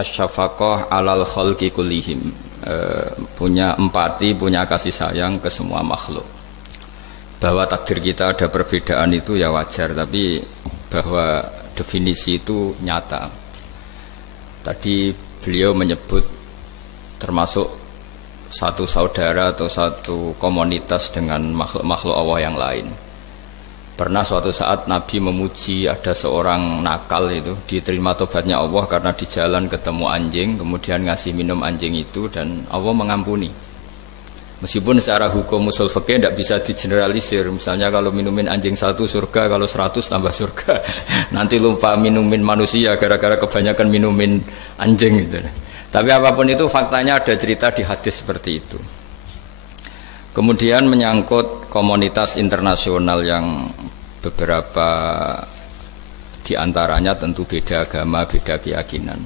asyafaqah alal khalqi kullihim, punya empati, punya kasih sayang ke semua makhluk. Bahwa takdir kita ada perbedaan itu ya wajar, tapi bahwa definisi itu nyata. Tadi beliau menyebut termasuk satu saudara atau satu komunitas dengan makhluk-makhluk Allah yang lain. Pernah suatu saat Nabi memuji ada seorang nakal itu, diterima tobatnya Allah karena di jalan ketemu anjing, kemudian ngasih minum anjing itu dan Allah mengampuni. Meskipun secara hukum usul fikih tidak bisa digeneralisir, misalnya kalau minumin anjing 1 surga, kalau 100 tambah surga. Nanti lupa minumin manusia gara-gara kebanyakan minumin anjing gitu. Tapi apapun itu faktanya ada cerita di hadis seperti itu. Kemudian menyangkut komunitas internasional yang beberapa diantaranya tentu beda agama, beda keyakinan.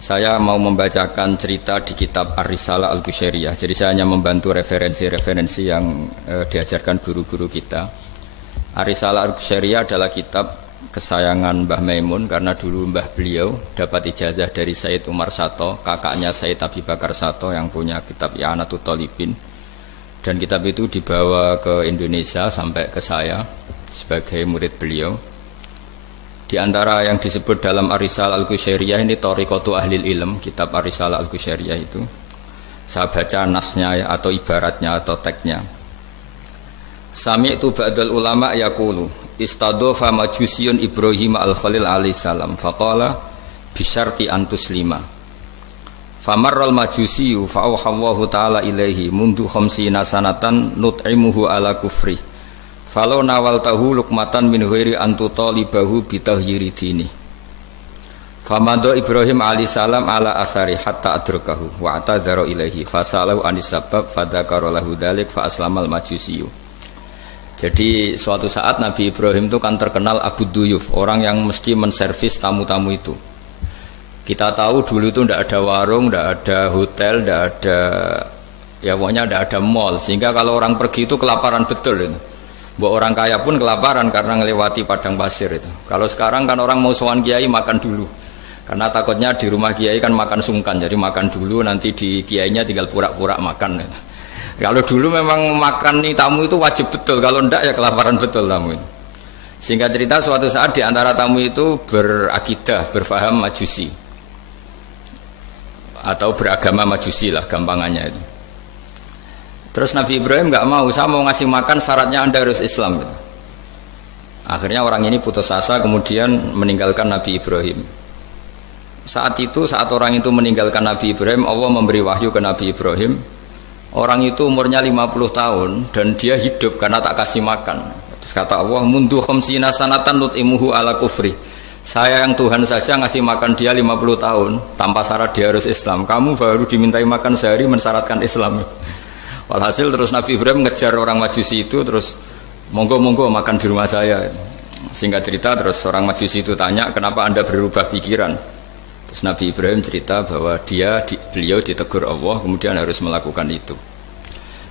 Saya mau membacakan cerita di kitab Ar-Risalah Al-Qushairiyah. Jadi saya hanya membantu referensi-referensi yang diajarkan guru-guru kita. Ar-Risalah Al-Qushairiyah adalah kitab kesayangan Mbah Maimun karena dulu mbah beliau dapat ijazah dari Said Umar Sato, kakaknya Said Abi Bakar Sato yang punya kitab I'anatul Thalibin. Dan kitab itu dibawa ke Indonesia sampai ke saya sebagai murid beliau. Di antara yang disebut dalam Ar-Risalah Al-Qushairiyah ini Thariqatu Ahlil Ilm, kitab Ar-Risalah Al-Qushairiyah itu. Saya baca nasnya atau ibaratnya atau teksnya. Sami'tu ba'dal ulama yaqulu istadofa majusiyun Ibrahim al-Khalil alaihi salam faqala bisyarti antuslima. Famarral majusiyu fa'awhallahu ta'ala ilaihi mundu khamsina sanatan nut'imuhu ala kufri falau nawaltahu lukmatan min ghairi antutalibahu bitahyiri dini. Famado Ibrahim alaihi salam ala athari hatta adrakahu wa atadhara ilaihi fasalahu anis sabab fadhakara lahu dzalik fa aslamal majusiyu. Jadi suatu saat Nabi Ibrahim itu kan terkenal Abu Duyuf, orang yang mesti menservis tamu-tamu itu. Kita tahu dulu itu tidak ada warung, tidak ada hotel, tidak ada, ya pokoknya tidak ada mall. Sehingga kalau orang pergi itu kelaparan betul itu. Buat orang kaya pun kelaparan karena melewati padang pasir itu. Kalau sekarang kan orang mau sowan kiai makan dulu. Karena takutnya di rumah kiai kan makan sungkan, jadi makan dulu nanti di kiainya tinggal pura-pura makan. Itu. Kalau dulu memang makan nih tamu itu wajib betul, kalau tidak ya kelaparan betul tamu itu. Sehingga cerita suatu saat di antara tamu itu berakidah, berfaham majusi. Atau beragama majusi lah gampangannya itu. Terus Nabi Ibrahim nggak mau, saya mau ngasih makan syaratnya Anda harus Islam gitu. Akhirnya orang ini putus asa kemudian meninggalkan Nabi Ibrahim. Saat orang itu meninggalkan Nabi Ibrahim, Allah memberi wahyu ke Nabi Ibrahim. Orang itu umurnya 50 tahun dan dia hidup karena tak kasih makan. Terus kata Allah, mundu khamsina sanatan nut'imuhu ala kufri. Saya yang Tuhan saja ngasih makan dia 50 tahun tanpa syarat dia harus Islam. Kamu baru dimintai makan sehari mensyaratkan Islam. Walhasil terus Nabi Ibrahim ngejar orang Majusi itu, terus monggo-monggo makan di rumah saya. Singkat cerita terus orang Majusi itu tanya, kenapa Anda berubah pikiran? Terus Nabi Ibrahim cerita bahwa beliau ditegur Allah kemudian harus melakukan itu.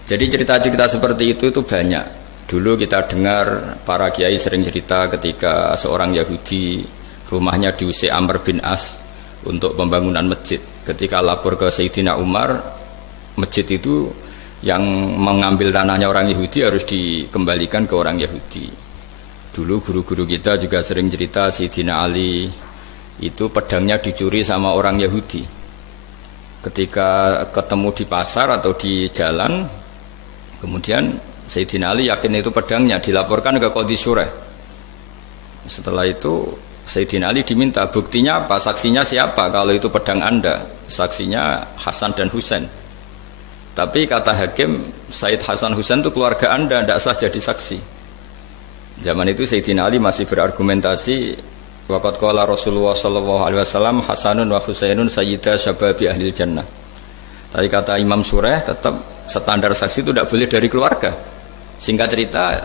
Jadi cerita-cerita seperti itu banyak. Dulu kita dengar para kiai sering cerita ketika seorang Yahudi rumahnya diusir Amr bin As untuk pembangunan masjid. Ketika lapor ke Sayyidina Umar, masjid itu yang mengambil tanahnya orang Yahudi harus dikembalikan ke orang Yahudi. Dulu guru-guru kita juga sering cerita Sayyidina Ali itu pedangnya dicuri sama orang Yahudi. Ketika ketemu di pasar atau di jalan, kemudian Sayyidina Ali yakin itu pedangnya, dilaporkan ke Qadhi Syurah. Setelah itu Sayyidina Ali diminta buktinya apa, saksinya siapa kalau itu pedang Anda? Saksinya Hasan dan Husain. Tapi kata hakim, Said Hasan Husain itu keluarga Anda, tidak sah jadi saksi. Zaman itu Sayyidina Ali masih berargumentasi, waqad qala Rasulullah sallallahu alaihi wasallam Hasanun wa Husainun sayyida syababi ahlil jannah. Tapi kata Imam Surah tetap standar saksi itu tidak boleh dari keluarga. Singkat cerita,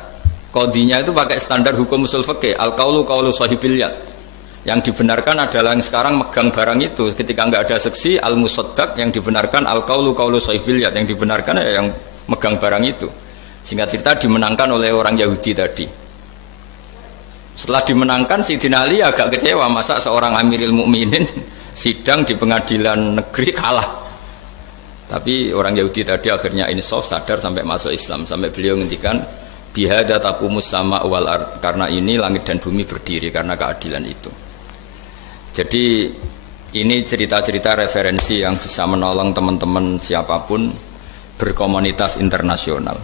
qadhinya itu pakai standar hukum usul fikih, al-qaulu qaulu sahibil yad. Yang dibenarkan adalah yang sekarang megang barang itu. Ketika enggak ada saksi, al-musaddaq, yang dibenarkan al-qaulu qaulu sahibil yad, yang dibenarkan ya yang megang barang itu. Singkat cerita dimenangkan oleh orang Yahudi tadi. Setelah dimenangkan Sayyidina Ali agak kecewa, masa seorang Amirul Mukminin sidang di pengadilan negeri kalah. Tapi orang Yahudi tadi akhirnya insaf, sadar sampai masuk Islam, sampai beliau ngendikan bihada taqumus sama wal ard, karena ini langit dan bumi berdiri karena keadilan itu. Jadi ini cerita-cerita referensi yang bisa menolong teman-teman siapapun berkomunitas internasional.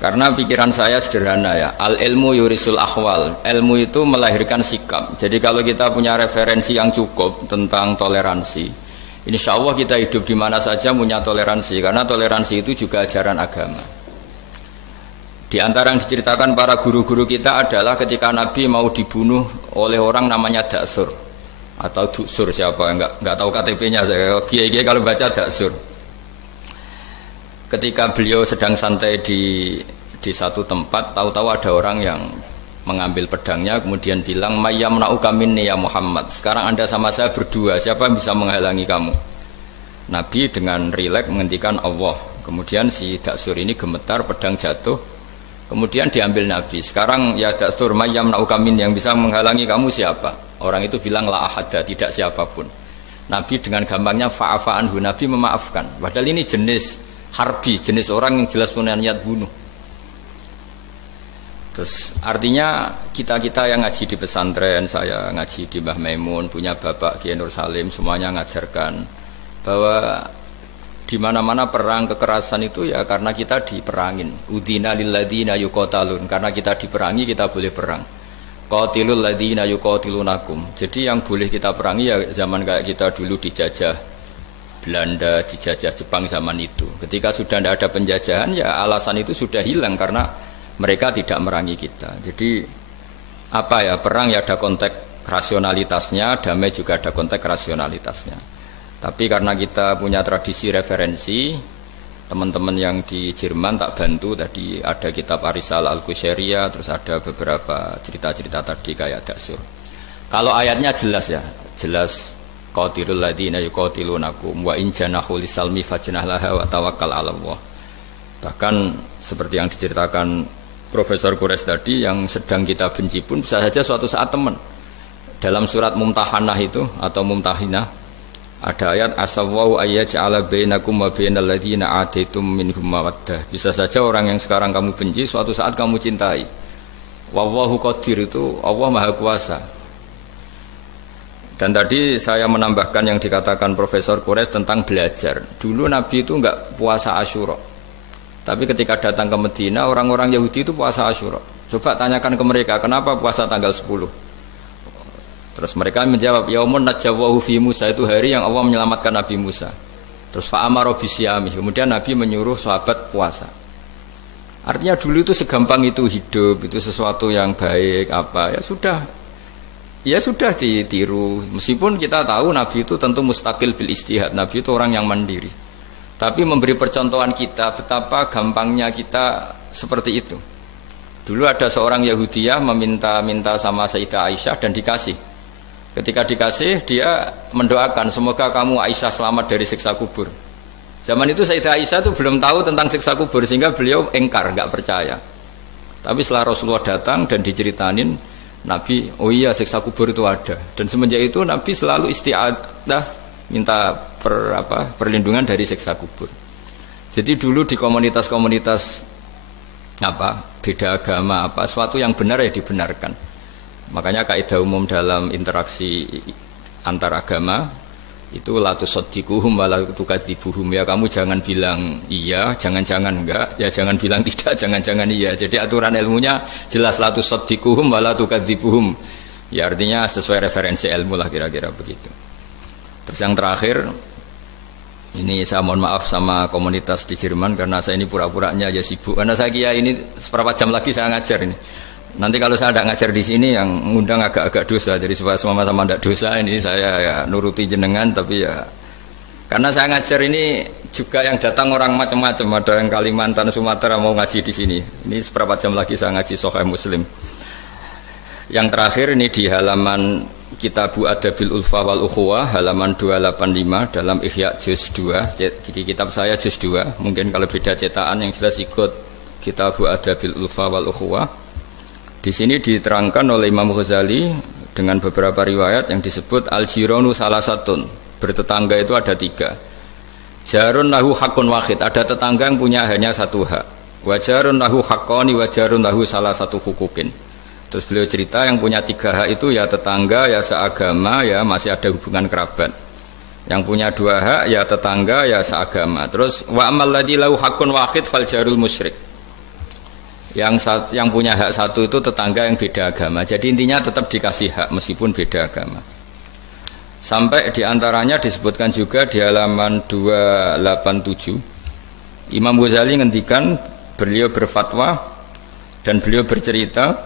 Karena pikiran saya sederhana ya, al ilmu yurisul akhwal, ilmu itu melahirkan sikap. Jadi kalau kita punya referensi yang cukup tentang toleransi, insya Allah kita hidup di mana saja punya toleransi, karena toleransi itu juga ajaran agama. Di antara yang diceritakan para guru-guru kita adalah ketika Nabi mau dibunuh oleh orang namanya Daksur atau Duksur, siapa nggak tahu KTP-nya saya. Kiai-kiai kalau baca Daksur. Ketika beliau sedang santai di satu tempat, tahu-tahu ada orang yang mengambil pedangnya kemudian bilang mayyamna'uka minni ya Muhammad, sekarang anda sama saya berdua, siapa yang bisa menghalangi kamu? Nabi dengan rileks menghentikan Allah. Kemudian si Daksur ini gemetar, pedang jatuh, kemudian diambil Nabi. Sekarang ya Daksur, mayyamna'uka minni, yang bisa menghalangi kamu siapa? Orang itu bilang la ahada, tidak siapapun. Nabi dengan gampangnya fa'afa anhu, Nabi memaafkan. Padahal ini jenis harbi, jenis orang yang jelas punya niat bunuh. Terus artinya kita-kita yang ngaji di pesantren, saya ngaji di Mbah Maimun, punya Bapak Kiai Nur Salim, semuanya ngajarkan bahwa di mana-mana perang kekerasan itu ya karena kita diperangin. Udina lil ladzina yuqatalun, karena kita diperangi kita boleh perang. Qatilul ladzina yuqatilunakum. Jadi yang boleh kita perangi ya zaman kayak kita dulu dijajah Belanda, dijajah Jepang zaman itu. Ketika sudah tidak ada penjajahan ya alasan itu sudah hilang karena mereka tidak merangi kita. Jadi apa ya, perang ya ada konteks rasionalitasnya, damai juga ada konteks rasionalitasnya. Tapi karena kita punya tradisi referensi, teman-teman yang di Jerman tak bantu, tadi ada kitab Arisalah Al-Qushairiyah, terus ada beberapa cerita-cerita tadi kayak Daksur. Kalau ayatnya jelas ya, jelas qatilul ladzina yuqatilunakum wa in janahu lisalmi fajnah laha wa tawakkal 'ala Allah. Bahkan seperti yang diceritakan Profesor Quraisy tadi, yang sedang kita benci pun bisa saja suatu saat teman. Dalam surat Mumtahanah itu atau Mumtahinah ada ayat asawwau ayyaj'ala bainakum wa bainal ladzina ataitum minhum mawaddah. Bisa saja orang yang sekarang kamu benci suatu saat kamu cintai. Wallahu qadir, itu Allah Maha Kuasa. Dan tadi saya menambahkan yang dikatakan Profesor Quraisy tentang belajar. Dulu Nabi itu enggak puasa Asyura. Tapi ketika datang ke Medina, orang-orang Yahudi itu puasa Asyura. Coba tanyakan ke mereka, kenapa puasa tanggal 10? Terus mereka menjawab, yaumun najawwahu fi Musa, itu hari yang Allah menyelamatkan Nabi Musa. Terus fa'amara bisyami, kemudian Nabi menyuruh sahabat puasa. Artinya dulu itu segampang itu hidup, itu sesuatu yang baik, apa ya sudah ditiru. Meskipun kita tahu Nabi itu tentu mustaqil bil istihad, Nabi itu orang yang mandiri. Tapi memberi percontohan kita betapa gampangnya kita seperti itu. Dulu ada seorang Yahudiyah meminta sama Sayyidah Aisyah dan dikasih. Ketika dikasih, dia mendoakan semoga kamu Aisyah selamat dari siksa kubur. Zaman itu Sayyidah Aisyah itu belum tahu tentang siksa kubur, sehingga beliau engkar, nggak percaya. Tapi setelah Rasulullah datang dan diceritanin Nabi, oh iya siksa kubur itu ada. Dan semenjak itu Nabi selalu isti'adah, minta perlindungan dari siksa kubur. Jadi dulu di komunitas-komunitas beda agama sesuatu yang benar ya dibenarkan. Makanya kaidah umum dalam interaksi antar agama itu la tusaddiquhum wa la tukadzibuhum, ya kamu jangan bilang iya, jangan-jangan enggak, ya jangan bilang tidak, jangan-jangan iya. Jadi aturan ilmunya jelas la tusaddiquhum wa la tukadzibuhum. Ya artinya sesuai referensi ilmu lah, kira-kira begitu. Terus yang terakhir, ini saya mohon maaf sama komunitas di Jerman karena saya ini pura-puranya aja sibuk. Karena saya kira ini seberapa jam lagi saya ngajar ini. Nanti kalau saya tidak ngajar di sini yang ngundang agak-agak dosa. Jadi supaya sama-sama tidak dosa, ini saya ya nuruti jenengan. Tapi ya karena saya ngajar ini juga yang datang orang macam-macam. Ada yang Kalimantan, Sumatera mau ngaji di sini. Ini seberapa jam lagi saya ngaji Sahih Muslim. Yang terakhir ini di halaman Kitabu Adabil Ulfa wal Ukhuwah halaman 285 dalam Ihya juz 2. Jadi kitab saya juz 2. Mungkin kalau beda cetakan yang jelas ikut Kitabu Adabil Ulfa wal Ukhuwah. Di sini diterangkan oleh Imam Ghazali dengan beberapa riwayat yang disebut al-jiranu salasatun, bertetangga itu ada 3. Jarun lahu hakun wahid, ada tetangga yang punya hanya 1 hak. Wajarun lahu haqqani wajarun lahu salah satu hukukin. Terus beliau cerita yang punya 3 hak itu ya tetangga, ya seagama, ya masih ada hubungan kerabat. Yang punya 2 hak ya tetangga, ya seagama. Terus wa amal ladzi lahu hakun wahid fal jarul musyrik. Yang punya hak 1 itu tetangga yang beda agama. Jadi intinya tetap dikasih hak meskipun beda agama. Sampai diantaranya disebutkan juga di halaman 287 Imam Ghazali ngendikan, beliau berfatwa dan beliau bercerita,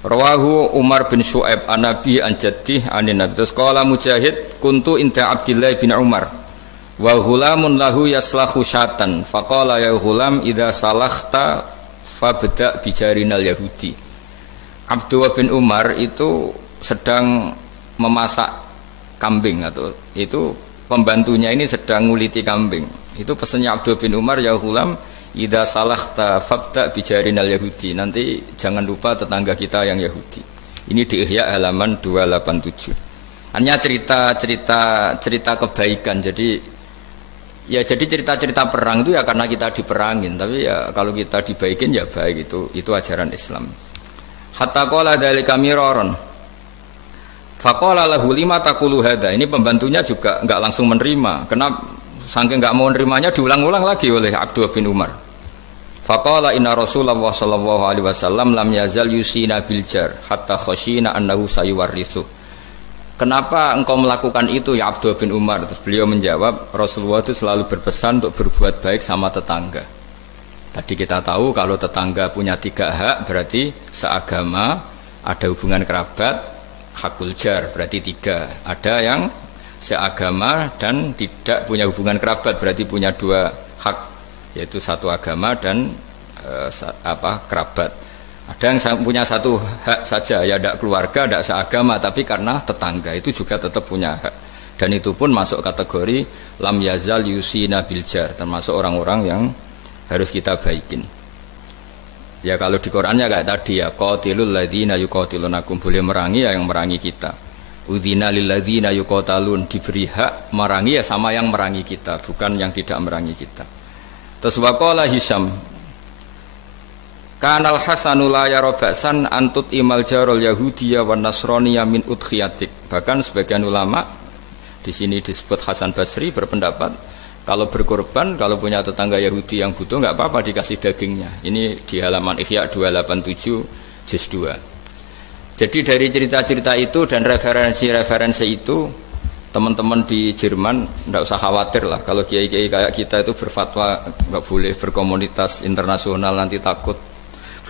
rawahu Umar bin Syu'aib an Nabi an Jaddih anin Nabi. Terus qala Mujahid kuntu inda Abdillah bin Umar wa ghulamun lahu yaslahu syatan faqala ya ghulam idza salakhta fabda bijarinal yahudi. Abdullah bin Umar itu sedang memasak kambing, atau itu pembantunya ini sedang nguliti kambing. Itu pesannya Abdul bin Umar, ya ghulam idza salakhta fabda bijarinal yahudi, nanti jangan lupa tetangga kita yang Yahudi. Ini di Ihya halaman 287. Hanya cerita kebaikan. Jadi cerita-cerita perang itu ya karena kita diperangin, tapi ya kalau kita dibaikin ya baik, itu ajaran Islam. Hatta qala dzalika miraron. Faqala lahu lima taqulu hadza. Ini pembantunya juga enggak langsung menerima. Kenapa? Saking enggak mau menerimanya diulang-ulang lagi oleh Abdullah bin Umar. Faqala inna Rasulullah sallallahu alaihi wasallam lam yazal yusina bil jar hatta khashina annahu sayuwarrithu. Kenapa engkau melakukan itu ya Abdullah bin Umar? Terus beliau menjawab, Rasulullah itu selalu berpesan untuk berbuat baik sama tetangga. Tadi kita tahu kalau tetangga punya 3 hak berarti seagama, ada hubungan kerabat, hakul jar berarti 3. Ada yang seagama dan tidak punya hubungan kerabat berarti punya 2 hak, yaitu 1 agama dan kerabat. Ada yang punya 1 hak saja, ya tidak keluarga, tidak seagama, tapi karena tetangga itu juga tetap punya hak. Dan itu pun masuk kategori lam yazal yusina bil jar, termasuk orang-orang yang harus kita baikin. Ya kalau di Qurannya kayak tadi ya, qatilul ladzina yuqatilunakum, boleh merangi ya yang merangi kita. Udzina lil ladzina yuqatalun, diberi hak merangi ya sama yang merangi kita, bukan yang tidak merangi kita. Terus waqala Hisham, kanal Hasanu la yara ba'san antut imal jarul yahudiyya wan nasraniyya min udkhiyatik. Bahkan sebagian ulama di sini disebut Hasan Basri berpendapat kalau berkorban, kalau punya tetangga Yahudi yang butuh nggak apa-apa dikasih dagingnya. Ini di halaman Ihya 287 juz 2. Jadi dari cerita-cerita itu dan referensi-referensi itu, teman-teman di Jerman nggak usah khawatir lah kalau kiai-kiai kayak kita itu berfatwa nggak boleh berkomunitas internasional nanti takut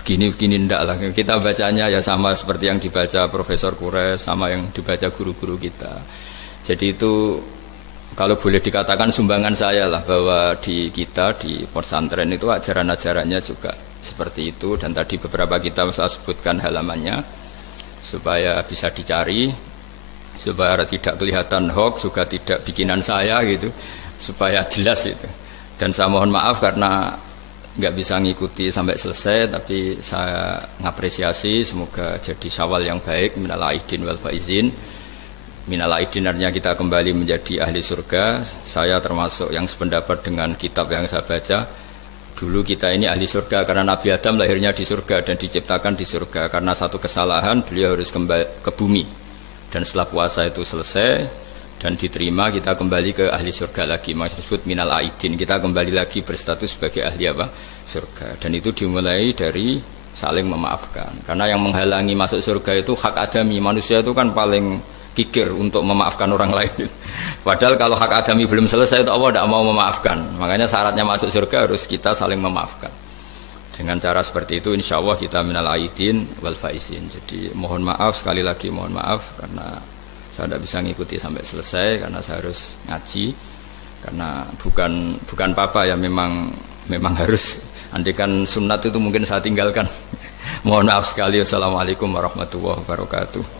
begini-begini, ndak lah. Kita bacanya ya sama seperti yang dibaca Profesor Kures, sama yang dibaca guru-guru kita. Jadi itu kalau boleh dikatakan sumbangan saya lah, bahwa di kita di pesantren itu ajaran-ajarannya juga seperti itu. Dan tadi beberapa kitab saya sebutkan halamannya supaya bisa dicari, supaya tidak kelihatan hoax, juga tidak bikinan saya gitu, supaya jelas itu. Dan saya mohon maaf karena nggak bisa ngikuti sampai selesai, tapi saya ngapresiasi, semoga jadi syawal yang baik, minal aidin wal faizin. Minal aidin artinya kita kembali menjadi ahli surga. Saya termasuk yang sependapat dengan kitab yang saya baca. Dulu kita ini ahli surga karena Nabi Adam lahirnya di surga dan diciptakan di surga. Karena satu kesalahan beliau harus kembali ke bumi. Dan setelah puasa itu selesai dan diterima, kita kembali ke ahli surga lagi. Maksud minal aidin, kita kembali lagi berstatus sebagai ahli surga. Dan itu dimulai dari saling memaafkan. Karena yang menghalangi masuk surga itu hak adami. Manusia itu kan paling kikir untuk memaafkan orang lain. Padahal kalau hak adami belum selesai itu Allah tidak mau memaafkan. Makanya syaratnya masuk surga harus kita saling memaafkan. Dengan cara seperti itu insya Allah kita minal aidin wal faizin. Jadi mohon maaf, sekali lagi mohon maaf karena saya tidak bisa ngikuti sampai selesai karena saya harus ngaji. Karena bukan apa-apa ya, memang harus. Andikan sunat itu mungkin saya tinggalkan. Mohon maaf sekali. Wassalamualaikum warahmatullahi wabarakatuh.